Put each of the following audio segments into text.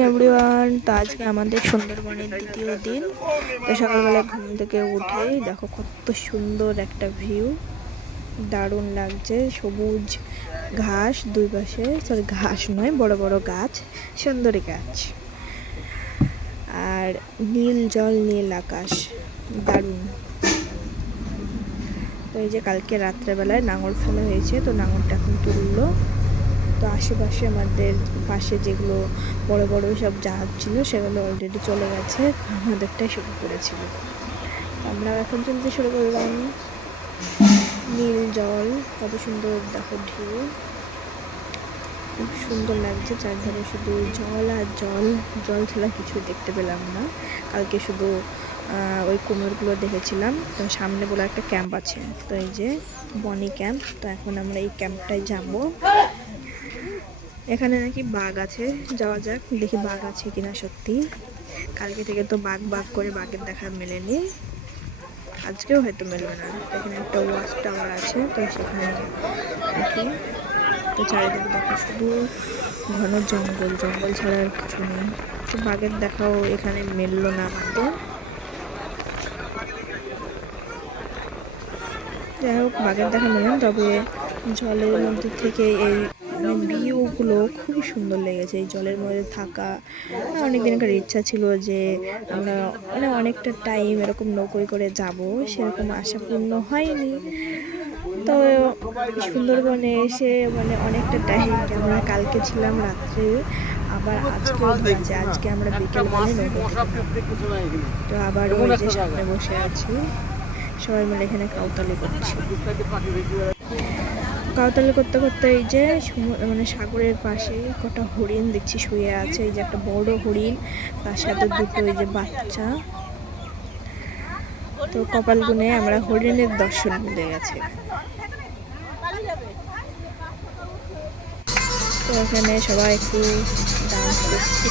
Everyone, তো আজকে আমাদের সুন্দরবনের দ্বিতীয় দিন। তো সকালবেলা ঘুম থেকে উঠেই দেখো কত সুন্দর একটা ভিউ, দারুণ লাগছে। সবুজ ঘাস দুই পাশে, সরি ঘাস নয়, বড় বড় গাছ, সুন্দরী গাছ, আর নীল জল, নীল আকাশ, দারুণ। তো এই যে কালকে রাত্রেবেলায় নাঙল ফেলা হয়েছে, তো নাঙলটা এখন তুললো। তো আশেপাশে আমাদের পাশে যেগুলো বড় বড় সব জাহাজ ছিল সেগুলো অলরেডি চলে গেছে, আমাদেরটাই শুরু করেছিল। আমরা এখন চলতে শুরু করলাম। নীল জল, কত সুন্দর দেখো ঢেউ, খুব সুন্দর লাগছে। চারধারে শুধু জল আর জল, জল ছাড়া কিছু দেখতে পেলাম না। কালকে শুধু ওই কুমিরগুলো দেখেছিলাম। তো সামনে বলে একটা ক্যাম্প আছে, তো এই যে বনি ক্যাম্প। তো এখন আমরা এই ক্যাম্পটায় যাব। এখানে নাকি বাঘ আছে, যাওয়া যাক, দেখি বাঘ আছে কিনা সত্যি। কালকে থেকে তো বাঘ বাঘ করে বাঘের দেখা মেলেনি, আজকেও হয়তো মেলবে না। এখানে একটা ওয়াচ টাওয়ার আছে, তো সেখানে দেখি। তো চারিদিকে দেখো শুধু ঘন জঙ্গল, জঙ্গল ছাড়া আর কিছু নেই। তো বাঘের দেখাও এখানে মেললো না আমাদের। যাই হোক, বাঘের দেখা মেলেন, তবে জলের মধ্যে থেকে এই ভিউগুলো খুবই সুন্দর লেগেছে। এই জলের মধ্যে থাকা অনেক দিনকার ইচ্ছা ছিল যে আমরা অনেকটা টাইম এরকম নৌকোয় করে যাব, সেরকম আশা পূর্ণ হয়নি। তো সুন্দরবনে এসে অনেকটা টাইম, আমরা কালকে ছিলাম রাত্রে, আবার আজকেও ধরেছে। আজকে আমরা বিকেলবেলায় নৌকো, তো আবার ওই যে সামনে বসে আছি, সবাই মিলে এখানে কাউতালি করছি। কাউতালি করতে করতে এই যে সাগরের পাশে কটা হরিণ দেখছি শুয়ে আছে। এই যে একটা বড় হরিণ, তার সাথে দুটো এই যে বাচ্চা। তো কপাল গুনে আমরা হরিণের দর্শন মিলে গেছে। তো এখানে সবাই একটু ডান্স করছে।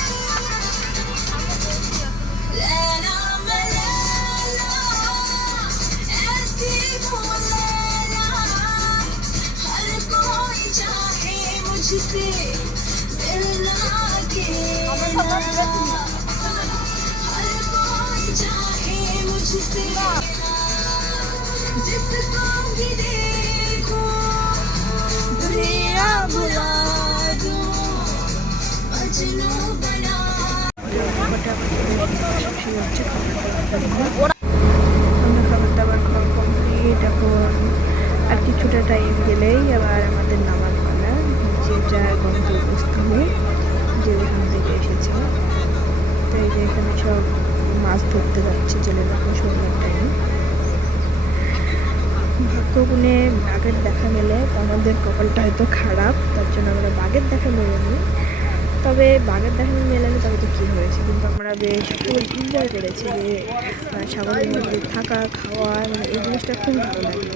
আমরা খাবার দাবার খাওয়া কমপ্লিট। এখন আর কিছুটা টাইম গেলেই আবার আমাদের নামার পালা, যে যার গন্তব্যস্থলে যে যেখান থেকে এসেছে। তো এই যে এখানে সব মাছ ধরতে যাচ্ছে জেলেরা, সন্ধ্যার টাইম। ভাগ্যগুণে বাঘের দেখা মেলে, আমাদের কপালটা হয়তো খারাপ, তার জন্য আমরা বাঘের দেখা মেলেনি। তবে বাঘের দেখা মেলালে তবে তো কী হয়েছে, কিন্তু আমরা বেশ ফুল এনজয় করেছি যে সাগরের মধ্যে থাকা, খাওয়া, এই জিনিসটা খুব ভালো লাগলো।